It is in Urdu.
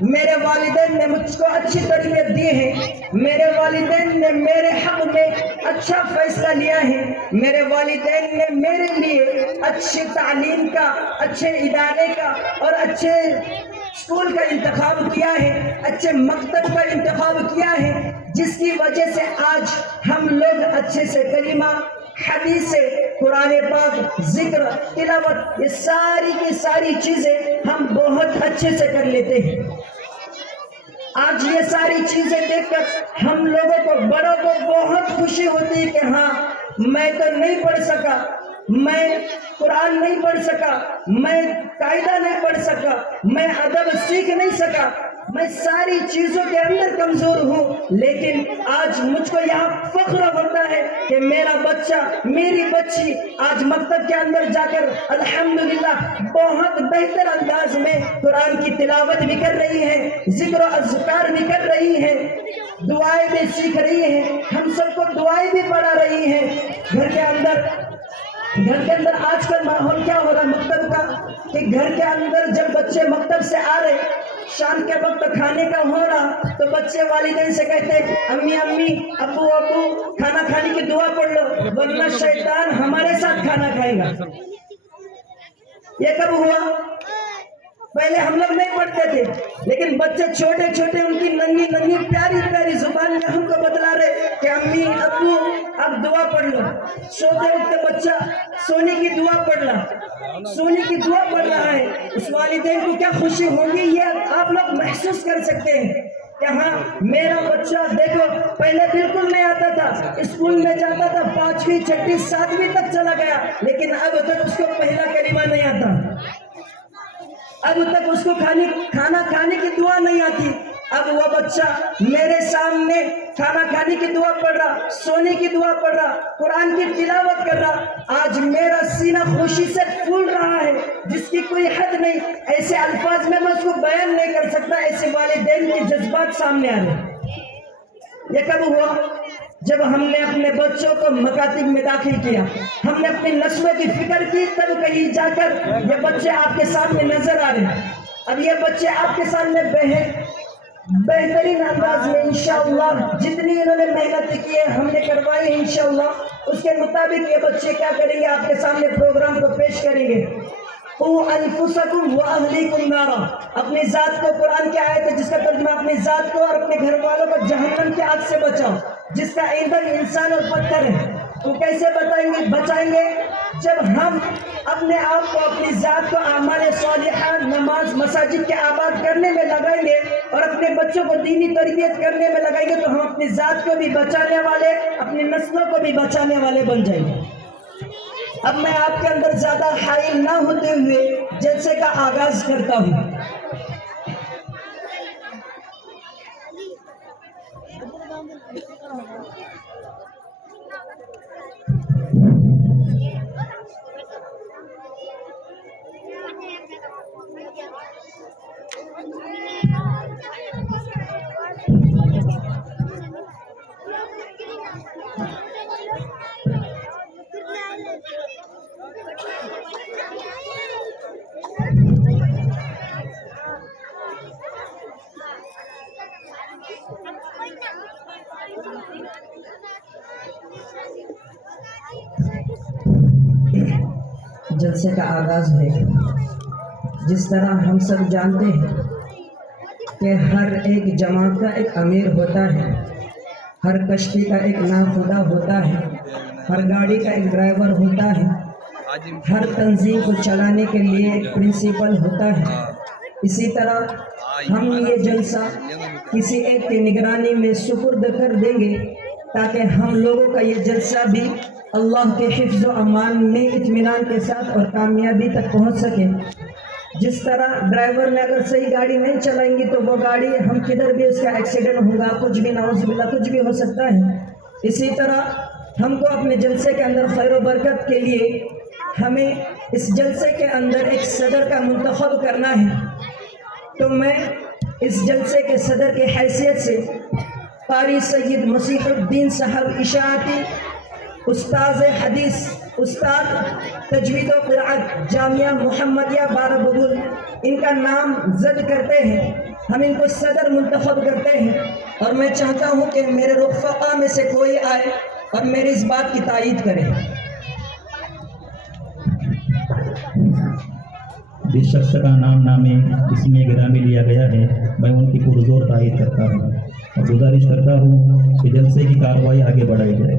میرے والدین نے مجھ کو اچھی تربیت دی ہے، میرے والدین نے میرے حق میں اچھا فیصلہ لیا ہے، میرے والدین نے میرے لیے اچھی تعلیم کا، اچھے ادارے کا اور اچھے اسکول کا انتخاب کیا ہے، اچھے مکتب کا انتخاب کیا ہے، جس کی وجہ سے آج ہم لوگ اچھے سے کلمہ، حدیث سے، قرآن پاک، ذکر، تلاوت، یہ ساری کی ساری چیزیں ہم بہت اچھے سے کر لیتے ہیں۔ آج یہ ساری چیزیں دیکھ کر ہم لوگوں کو، بڑوں کو بہت خوشی ہوتی ہے کہ ہاں میں تو نہیں پڑھ سکا، میں قرآن نہیں پڑھ سکا، میں قاعدہ نہیں پڑھ سکا، میں ادب سیکھ نہیں سکا، میں ساری چیزوں کے اندر کمزور ہوں، لیکن آج مجھ کو یہاں فخر ہوتا ہے کہ میرا بچہ، میری بچی آج مکتب کے اندر جا کر الحمدللہ بہت بہتر انداز میں قرآن کی تلاوت بھی کر رہی ہے، ذکر و اذکار بھی کر رہی ہے، دعائیں بھی سیکھ رہی ہے، ہم سب کو دعائیں بھی پڑھا رہی ہے۔ گھر کے اندر آج کل ماحول کیا ہو رہا ہے مکتب کا، کہ گھر کے اندر جب بچے مکتب سے آ رہے، شام کے وقت کھانے کا ہو رہا تو بچے والدین سے کہتے امی امی، ابو ابو، کھانا کھانے کی دعا پڑھ لو ورنہ شیطان ہمارے ساتھ کھانا کھائے گا۔ یہ کب ہوا؟ پہلے ہم لوگ نہیں پڑھتے تھے، لیکن بچے چھوٹے چھوٹے ان کی ننھی ننھی پیاری پیاری زبان میں ہم کو بتلا رہے کہ امی ابو اب دعا پڑھ لو۔ سوتے وقت بچہ سونے کی دعا پڑھ رہا ہے، اس والدین کو کیا خوشی ہوگی یہ آپ لوگ محسوس کر سکتے ہیں کہ ہاں میرا بچہ دیکھو پہلے بالکل نہیں آتا تھا، اسکول میں جاتا تھا 5ویں 6ویں 7ویں تک چلا گیا، لیکن اب تک اس کو پہلا کلمہ نہیں آتا، اب تک اس کو کھانا کھانے کی دعا نہیں آتی۔ اب وہ بچہ میرے سامنے کھانا کھانے کی دعا پڑھ رہا، سونے کی دعا پڑھ رہا، قرآن کی تلاوت کر رہا، آج میرا سینہ خوشی سے پھول رہا ہے جس کی کوئی حد نہیں، ایسے الفاظ میں اس کو بیان نہیں کر سکتا، ایسے والدین کے جذبات سامنے آ رہے۔ یہ کب ہوا؟ جب ہم نے اپنے بچوں کو مکاتب میں داخل کیا، ہم نے اپنی نسلوں کی فکر کی، تب کہیں جا کر یہ بچے آپ کے سامنے نظر آ رہے ہیں۔ اب یہ بچے آپ کے سامنے بہترین انداز میں انشاءاللہ جتنی انہوں نے محنت کی ہے ہم نے کروائی ہے انشاءاللہ، اس کے مطابق یہ بچے کیا کریں گے، آپ کے سامنے پروگرام کو پیش کریں گے۔ قُوا أَنفُسَكُمْ وَأَهْلِيكُمْ نَارًا، اپنی ذات کو، قرآن کی آیت ہے جس کا ترجمہ اپنی ذات کو اور اپنے گھر والوں کو جہنم کی آگ سے بچاؤ، جس کا ایندھن انسان اور پتھر ہے۔ تو کیسے بچائیں گے؟ جب ہم اپنے آپ کو، اپنی ذات کو اعمال صالحہ، نماز، مساجد کے آباد کرنے میں لگائیں گے اور اپنے بچوں کو دینی تربیت کرنے میں لگائیں گے، تو ہم اپنی ذات کو بھی بچانے والے، اپنی نسلوں کو بھی بچانے والے بن جائیں گے۔ اب میں آپ کے اندر زیادہ حائل نہ ہوتے ہوئے جلسے کا آغاز کرتا ہوں۔ جلسے کا آغاز ہے۔ جس طرح ہم سب جانتے ہیں کہ ہر ایک جماعت کا ایک امیر ہوتا ہے، ہر کشتی کا ایک ناخدا ہوتا ہے، ہر گاڑی کا ایک ڈرائیور ہوتا ہے، ہر تنظیم کو چلانے کے لیے ایک پرنسپل ہوتا ہے۔ اسی طرح ہم یہ جلسہ کسی ایک کی نگرانی میں سپرد کر دیں گے تاکہ ہم لوگوں کا یہ جلسہ بھی اللہ کے حفظ و امان میں اطمینان کے ساتھ اور کامیابی تک پہنچ سکے۔ جس طرح ڈرائیور نے اگر صحیح گاڑی نہیں چلائیں گی تو وہ گاڑی ہم کدھر بھی اس کا ایکسیڈنٹ ہوگا، کچھ بھی نعوذ باللہ کچھ بھی ہو سکتا ہے۔ اسی طرح ہم کو اپنے جلسے کے اندر خیر و برکت کے لیے ہمیں اس جلسے کے اندر ایک صدر کا منتخب کرنا ہے۔ تو میں اس جلسے کے صدر کی حیثیت سے قاری سید مسیح الدین صاحب اشاعتی، استاذ حدیث، استاد تجوید و قرآت، جامعہ محمدیہ بارہ بگل، ان کا نام زد کرتے ہیں۔ ہم ان کو صدر منتخب کرتے ہیں اور میں چاہتا ہوں کہ میرے رفقا میں سے کوئی آئے اور میری اس بات کی تائید کرے۔ جس شخص کا نام نامے اس میں گرامی لیا گیا ہے میں ان کی پرزور تائید کرتا ہوں اور گزارش کرتا ہوں کہ جلسے کی کارروائی آگے بڑھائی جائے۔